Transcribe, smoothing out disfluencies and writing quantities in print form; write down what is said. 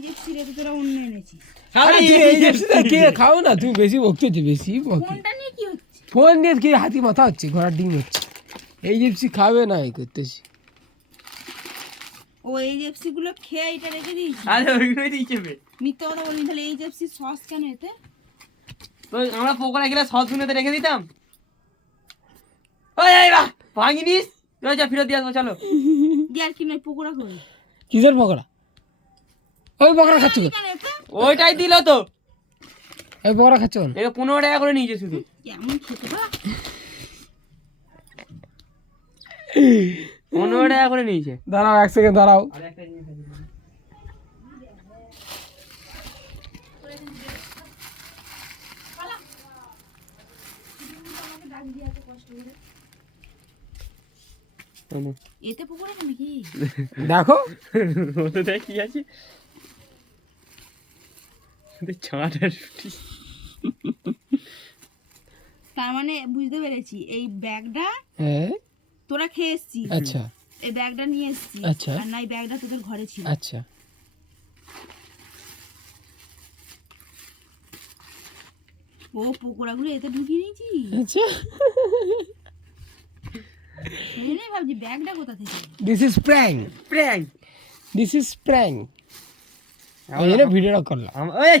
HFC রে তোরা অন্য এনেছিস। আরে এই জিনিসটা কে খাও না, তুমি বেশি বকতেছো, বেশি বকি। ফোনটা নিয়ে কি হচ্ছে? ফোন নিয়ে কি হাতি মাথা হচ্ছে, ঘোড়ার ডিম হচ্ছে। এই জিনিস খাবে না, এই করতেছি। ও এইচএফসি গুলো খেয়ে এটা রেখে দিয়েছি। আরে ওইগুলোই দিয়েছে বে। মিথ্যা কথা বলিনি, তাহলে এইচএফসি সস কেন এতে? তো আমরা পকোড়া খেলে সস গুনেতে রেখে দিতাম। ওই এই বাহ ভাঙিনিস, তুই যা ফেরত দিয়ে আসবো চলো। দিয়ে আর কি নয়, পকোড়া করে কিসের পকোড়া? ওই পকোড়া খাচ্ছ কেন? কেন এতে? ওইটাই দিল তো, ওই পকোড়া খাচ্ছ কেন? এটা 15 টাকা করে নিয়েছে শুধু। কেমন খেতে বা? 15 টাকা করে নিয়েছে। দাঁড়াও, এক সেকেন্ড দাঁড়াও। আর একটা জিনিস আছে। এতে পকোড়া কেন কি? দেখো ওটা দেখ কি আছে, ছাড়া রুটি। তার মানে বুঝতে পেরেছি, এই ব্যাগটা হ্যাঁ, তোরা খেয়ে এসছিস, আচ্ছা এই ব্যাগটা নিয়ে এসছিস, আচ্ছা। আর না এই ব্যাগটা তোদের ঘরে ছিল। আচ্ছা। ও পকোড়াগুলো এতে ঢুকিয়ে নিয়েছি। আচ্ছা, শুনে ভাবছি ব্যাগটা কোথা থেকে। This is prank, prank. This is prank. এই জন্য ভিডিওটা করলাম। ওই